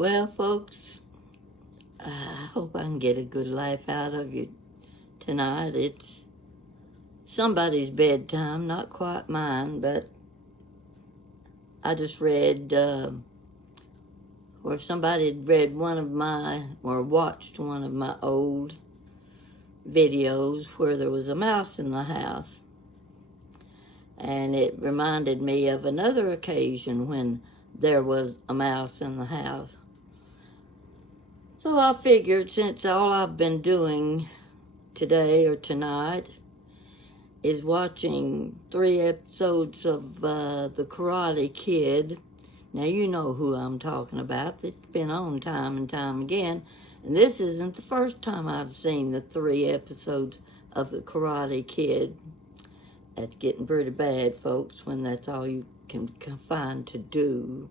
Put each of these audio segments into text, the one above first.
Well, folks, I hope I can get a good laugh out of you tonight. It's somebody's bedtime, not quite mine, but I just read where somebody had read one of my, or watched one of my old videos where there was a mouse in the house. And it reminded me of another occasion when there was a mouse in the house. So I figured, since all I've been doing today or tonight is watching 3 episodes of The Karate Kid. Now you know who I'm talking about. It's been on time and time again. And this isn't the first time I've seen the 3 episodes of The Karate Kid. That's getting pretty bad, folks, when that's all you can find to do.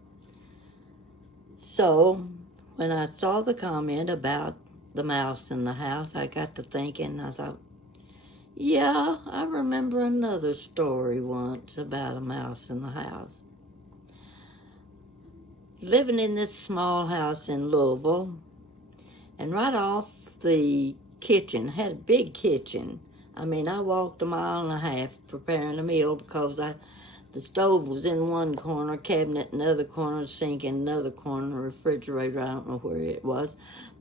So, when I saw the comment about the mouse in the house, I got to thinking. I thought, yeah, I remember another story once about a mouse in the house. Living in this small house in Louisville, and right off the kitchen, had a big kitchen. I mean, I walked a mile and a half preparing a meal because the stove was in one corner, cabinet in the other corner, sink in another corner, refrigerator, I don't know where it was.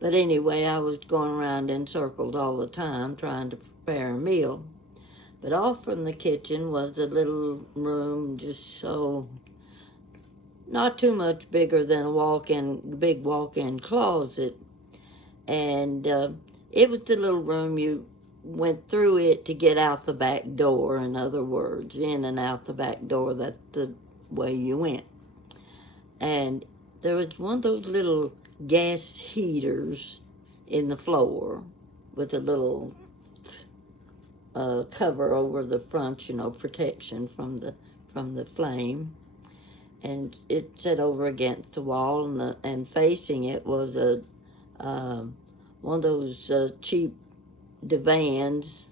But anyway, I was going around in circles all the time trying to prepare a meal. But off from the kitchen was a little room, just so, not too much bigger than a big walk-in closet. And it was the little room you went through it to get out the back door, in other words, in and out the back door. That's the way you went. And there was one of those little gas heaters in the floor with a little cover over the front, protection from the flame. And it sat over against the wall, and facing it was one of those cheap divans.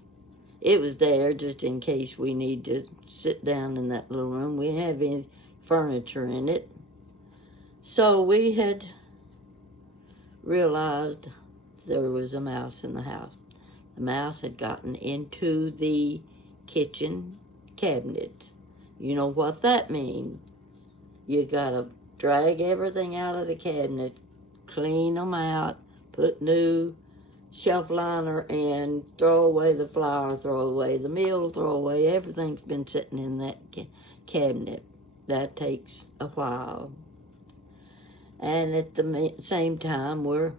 It was there just in case we need to sit down in that little room. We didn't have any furniture in it. So we had realized there was a mouse in the house. The mouse had gotten into the kitchen cabinet. You know what that means. You gotta drag everything out of the cabinet, clean them out, put new shelf liner in, throw away the flour, throw away the meal, throw away everything's been sitting in that cabinet. That takes a while. And at the same time, we're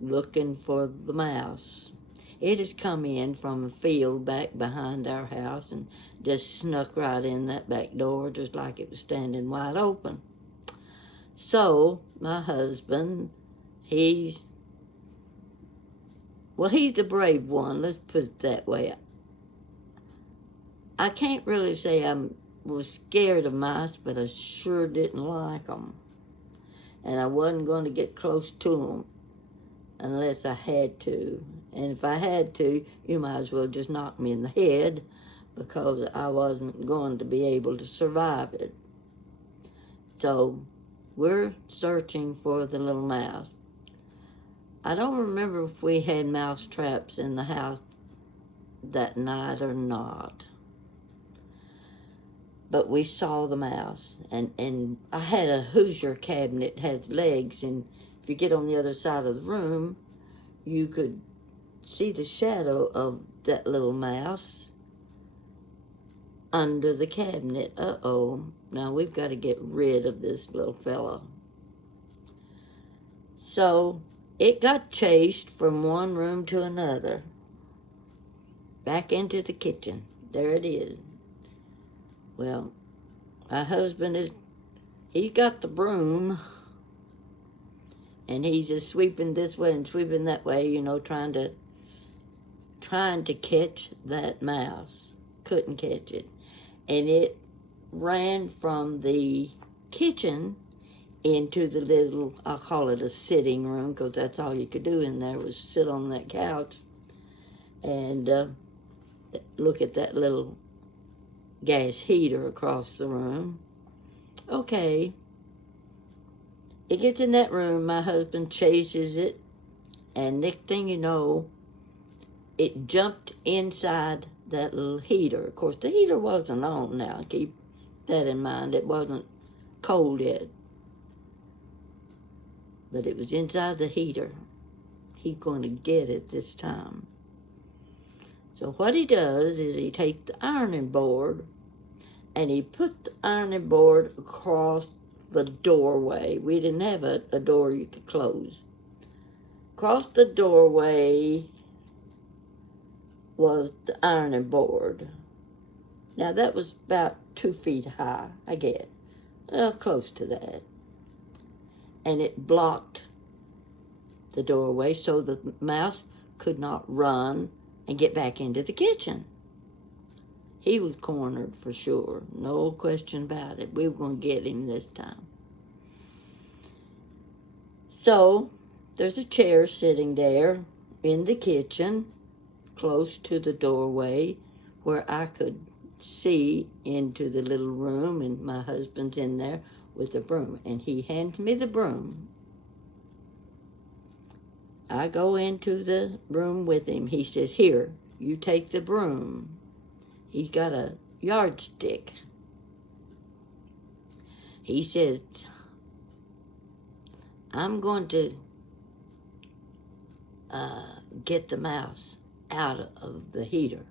looking for the mouse. It has come in from a field back behind our house and just snuck right in that back door, just like it was standing wide open. So my husband, he's the brave one, let's put it that way. I can't really say I was scared of mice, but I sure didn't like them. And I wasn't going to get close to them unless I had to. And if I had to, you might as well just knock me in the head, because I wasn't going to be able to survive it. So we're searching for the little mouse. I don't remember if we had mouse traps in the house that night or not. But we saw the mouse. And I had a Hoosier cabinet, has legs, and if you get on the other side of the room, you could see the shadow of that little mouse under the cabinet. Uh-oh. Now we've got to get rid of this little fella. So it got chased from one room to another, back into the kitchen. There it is. Well, my husband he's got the broom, and he's just sweeping this way and sweeping that way, trying to catch that mouse. Couldn't catch it. And it ran from the kitchen into the little, I'll call it a sitting room, because that's all you could do in there was sit on that couch and look at that little gas heater across the room. Okay. It gets in that room, my husband chases it, and next thing you know, it jumped inside that little heater. Of course, the heater wasn't on now. Keep that in mind. It wasn't cold yet. But it was inside the heater. He's going to get it this time. So what he does is he takes the ironing board and he put the ironing board across the doorway. We didn't have a door you could close. Across the doorway was the ironing board. Now that was about 2 feet high, I guess. Close to that. And it blocked the doorway so the mouse could not run and get back into the kitchen. He was cornered for sure. No question about it. We were going to get him this time. So there's a chair sitting there in the kitchen close to the doorway where I could see into the little room, and my husband's in there with a broom, and he hands me the broom. I go into the room with him. He says, "Here, you take the broom." He's got a yardstick. He says, "I'm going to get the mouse out of the heater.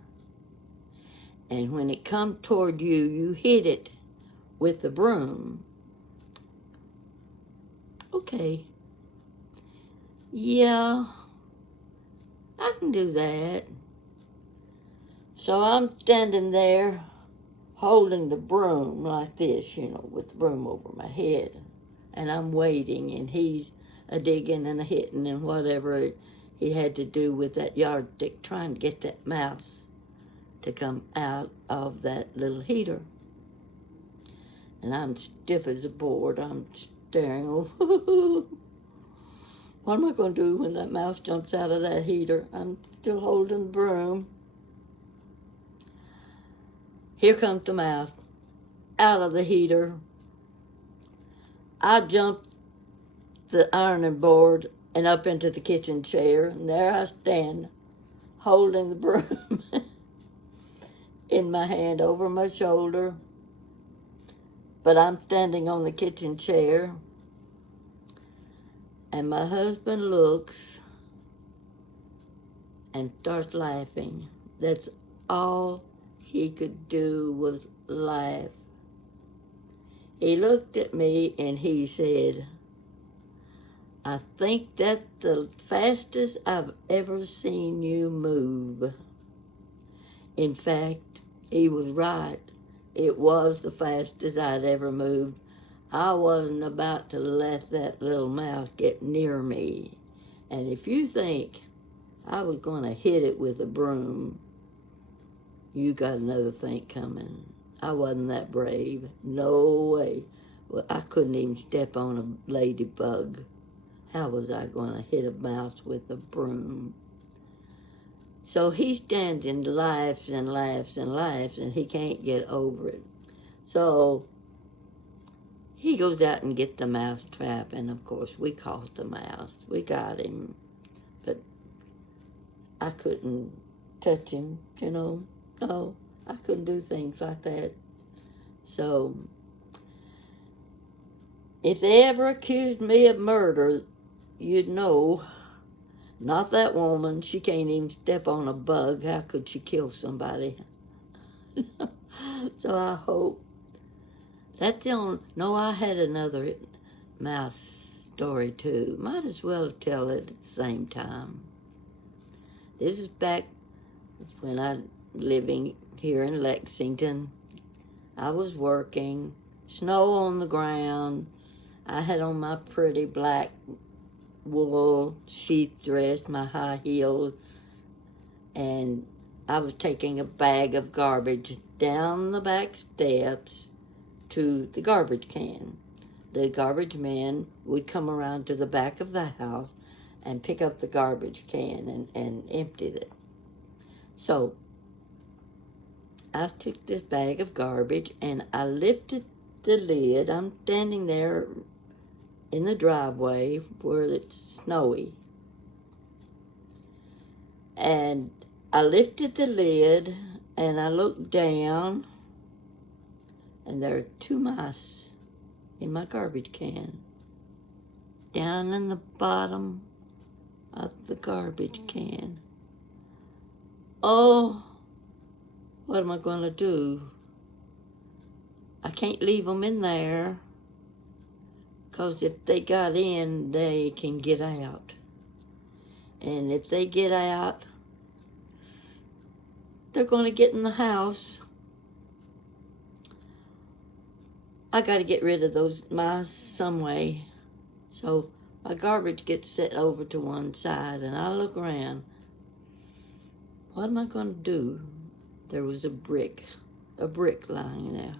And when it comes toward you, you hit it with the broom." Okay. Yeah, I can do that. So I'm standing there holding the broom like this, with the broom over my head. And I'm waiting, and he's a-digging and a-hitting and whatever he had to do with that yardstick, trying to get that mouse to come out of that little heater. And I'm stiff as a board. I'm staring over. What am I going to do when that mouse jumps out of that heater? I'm still holding the broom. Here comes the mouse out of the heater. I jumped the ironing board and up into the kitchen chair, and there I stand holding the broom in my hand over my shoulder. But I'm standing on the kitchen chair, and my husband looks and starts laughing. That's all he could do was laugh. He looked at me and he said, "I think that's the fastest I've ever seen you move." In fact, he was right. It was the fastest I'd ever moved. I wasn't about to let that little mouse get near me. And if you think I was going to hit it with a broom, you got another thing coming. I wasn't that brave. No way. Well, I couldn't even step on a ladybug. How was I going to hit a mouse with a broom? So he stands and laughs and laughs and laughs, and he can't get over it. So he goes out and gets the mouse trap, and of course we caught the mouse. We got him, but I couldn't touch him, No, I couldn't do things like that. So if they ever accused me of murder, you'd know. Not that woman. She can't even step on a bug. How could she kill somebody? So I hope. That's the only... No, I had another mouse story too. Might as well tell it at the same time. This is back when I was living here in Lexington. I was working. Snow on the ground. I had on my pretty black wool sheath dress, my high heels, and I was taking a bag of garbage down the back steps to the garbage can. The garbage man would come around to the back of the house and pick up the garbage can and empty it. So I took this bag of garbage and I lifted the lid. I'm standing there in the driveway where it's snowy. And I lifted the lid and I looked down, and there are 2 mice in my garbage can, down in the bottom of the garbage can. Oh, what am I going to do? I can't leave them in there, because if they got in, they can get out. And if they get out, they're going to get in the house. I got to get rid of those mice some way. So my garbage gets set over to one side, and I look around. What am I going to do? There was a brick lying there.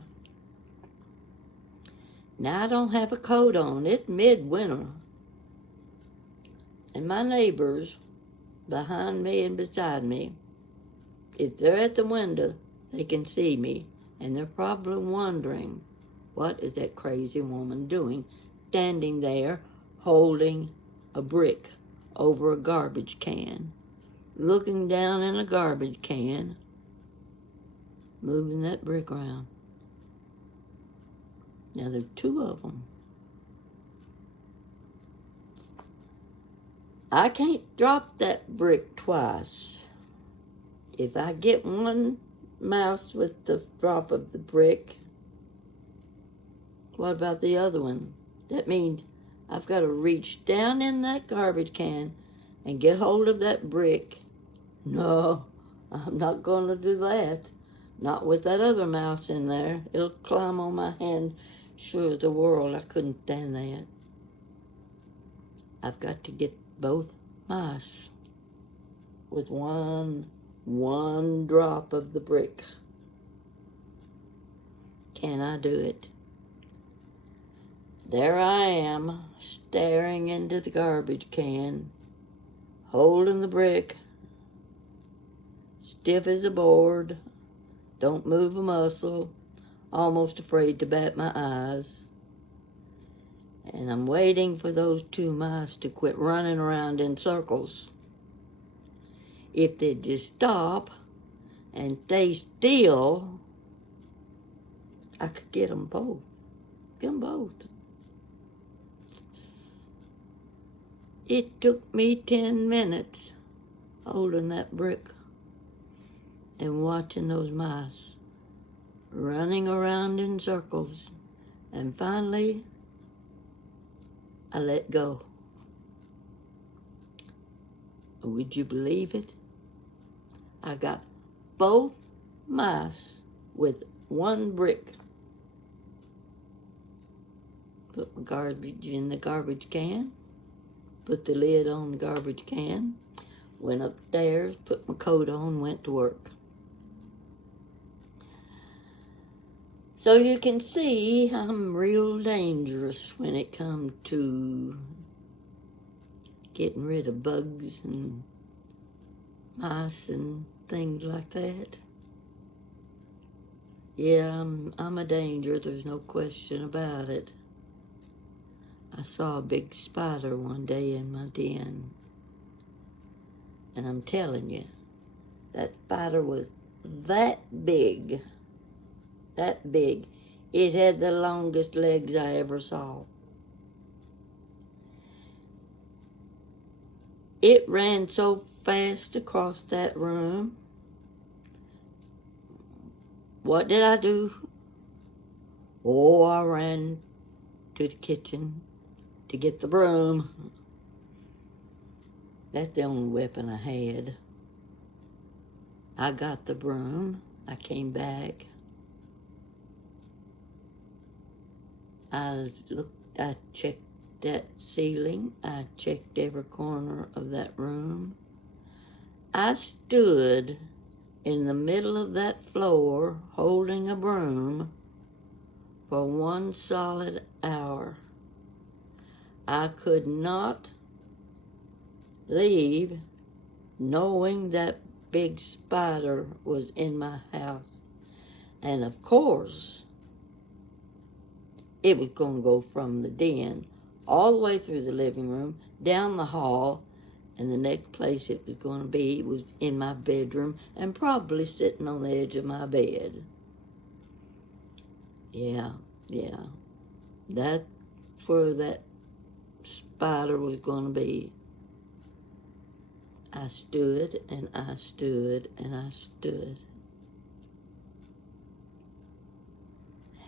Now I don't have a coat on. It's midwinter. And my neighbors behind me and beside me, if they're at the window, they can see me, and they're probably wondering, what is that crazy woman doing, standing there holding a brick over a garbage can, looking down in a garbage can, moving that brick around. Now there's 2 of them. I can't drop that brick twice. If I get one mouse with the drop of the brick, what about the other one? That means I've got to reach down in that garbage can and get hold of that brick. No, I'm not going to do that. Not with that other mouse in there. It'll climb on my hand. Sure as the world, I couldn't stand that. I've got to get both mice with one drop of the brick. Can I do it? There I am, staring into the garbage can, holding the brick, stiff as a board, don't move a muscle, almost afraid to bat my eyes. And I'm waiting for those 2 mice to quit running around in circles. If they'd just stop and stay still, I could get them both. Get them both. It took me 10 minutes holding that brick and watching those mice running around in circles. And finally, I let go. Would you believe it? I got both mice with 1 brick. Put my garbage in the garbage can. Put the lid on the garbage can. Went upstairs, put my coat on, went to work. So you can see I'm real dangerous when it comes to getting rid of bugs and mice and things like that. Yeah, I'm a danger, there's no question about it. I saw a big spider one day in my den. And I'm telling you, that spider was that big. That big. It had the longest legs I ever saw. It ran so fast across that room. What did I do? Oh, I ran to the kitchen to get the broom. That's the only weapon I had. I got the broom. I came back. I checked that ceiling. I checked every corner of that room. I stood in the middle of that floor holding a broom for 1 solid hour. I could not leave knowing that big spider was in my house. And of course, it was going to go from the den all the way through the living room, down the hall, and the next place it was going to be was in my bedroom and probably sitting on the edge of my bed. Yeah. That's where that spider was going to be. I stood and I stood and I stood.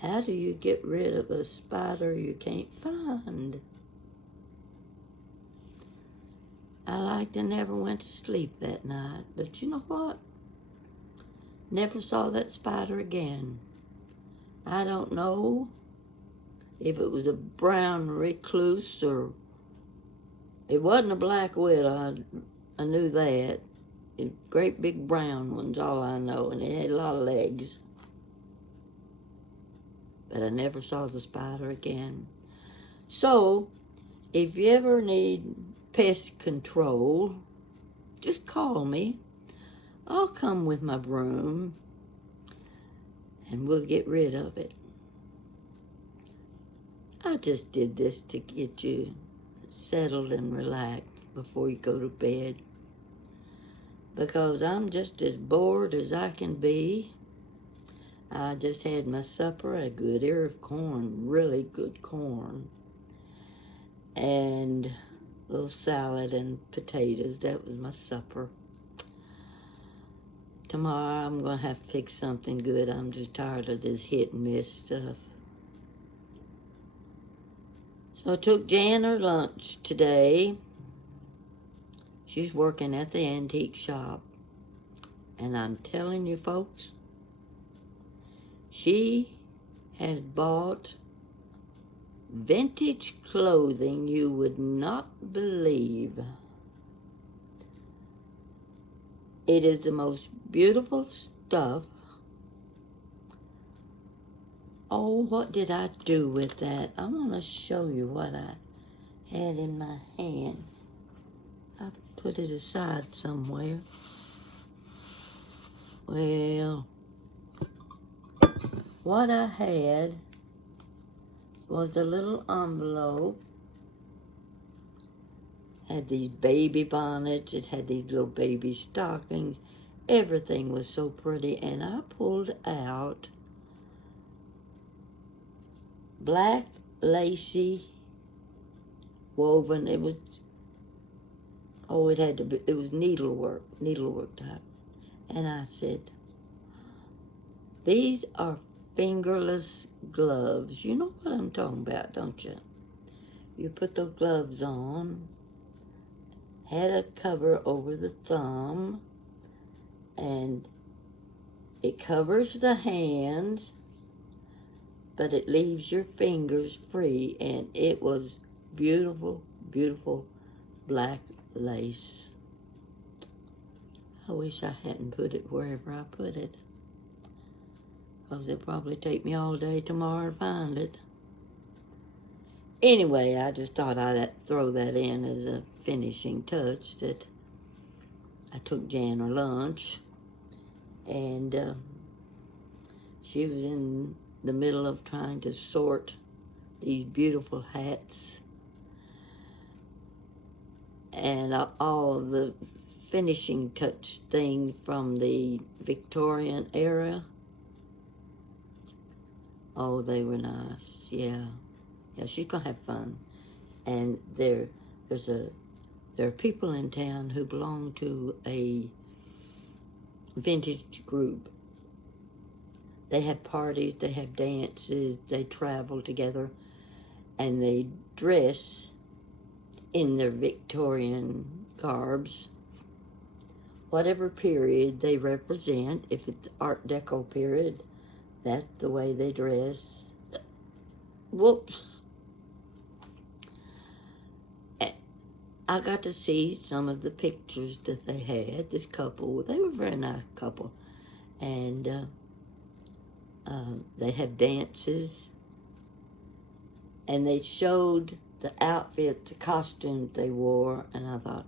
How do you get rid of a spider you can't find? I liked and never went to sleep that night, but you know what? Never saw that spider again. I don't know if it was a brown recluse or it wasn't a black widow. I knew that. Great big brown ones, all I know, and it had a lot of legs. But I never saw the spider again. So, if you ever need pest control, just call me. I'll come with my broom and we'll get rid of it. I just did this to get you settled and relaxed before you go to bed, because I'm just as bored as I can be. I just had my supper, a good ear of corn, really good corn, and a little salad and potatoes. That was my supper. Tomorrow I'm going to have to fix something good. I'm just tired of this hit and miss stuff. So I took Jan her lunch today. She's working at the antique shop. And I'm telling you folks, she has bought vintage clothing you would not believe. It is the most beautiful stuff. Oh, what did I do with that? I want to show you what I had in my hand. I put it aside somewhere. Well, what I had was a little envelope. Had these baby bonnets. It had these little baby stockings. Everything was so pretty. And I pulled out black lacy woven. It was needlework type. And I said, these are fingerless gloves. You know what I'm talking about, don't you? You put those gloves on, had a cover over the thumb, and it covers the hands, but it leaves your fingers free, and it was beautiful, beautiful black lace. I wish I hadn't put it wherever I put it, because it'll probably take me all day tomorrow to find it. Anyway, I just thought I'd throw that in as a finishing touch, that I took Jan her lunch, and she was in the middle of trying to sort these beautiful hats and all of the finishing touch things from the Victorian era. Oh, they were nice. Yeah, she's gonna have fun. And there are people in town who belong to a vintage group. They have parties, they have dances, they travel together, and they dress in their Victorian garbs, whatever period they represent. If it's the Art Deco period, that's the way they dress. Whoops. I got to see some of the pictures that they had, this couple. They were a very nice couple. And they had dances. And they showed the outfits, the costumes they wore. And I thought,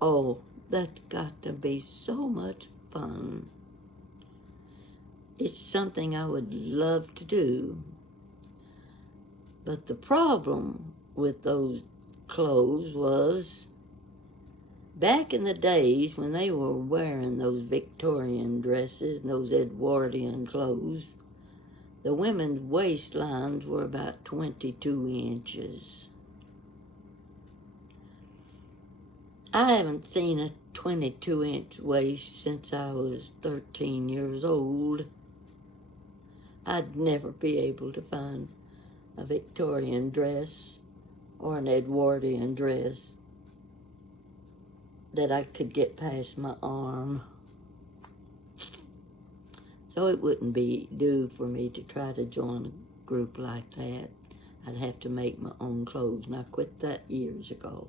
oh, that's got to be so much fun. It's something I would love to do. But the problem with those clothes was back in the days when they were wearing those Victorian dresses and those Edwardian clothes, the women's waistlines were about 22 inches. I haven't seen a 22-inch waist since I was 13 years old. I'd never be able to find a Victorian dress or an Edwardian dress that I could get past my arm. So it wouldn't be due for me to try to join a group like that. I'd have to make my own clothes, and I quit that years ago.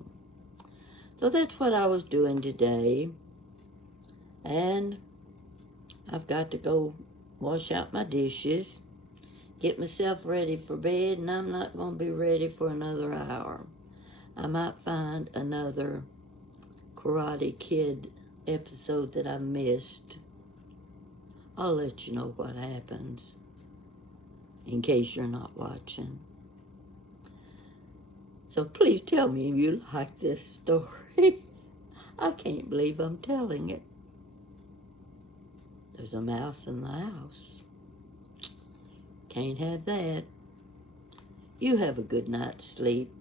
So that's what I was doing today. And I've got to go wash out my dishes, get myself ready for bed, and I'm not going to be ready for another hour. I might find another Karate Kid episode that I missed. I'll let you know what happens in case you're not watching. So please tell me if you like this story. I can't believe I'm telling it. There's a mouse in the house. Can't have that. You have a good night's sleep.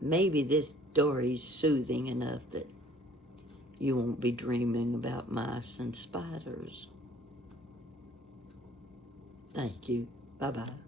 Maybe this story's soothing enough that you won't be dreaming about mice and spiders. Thank you. Bye-bye.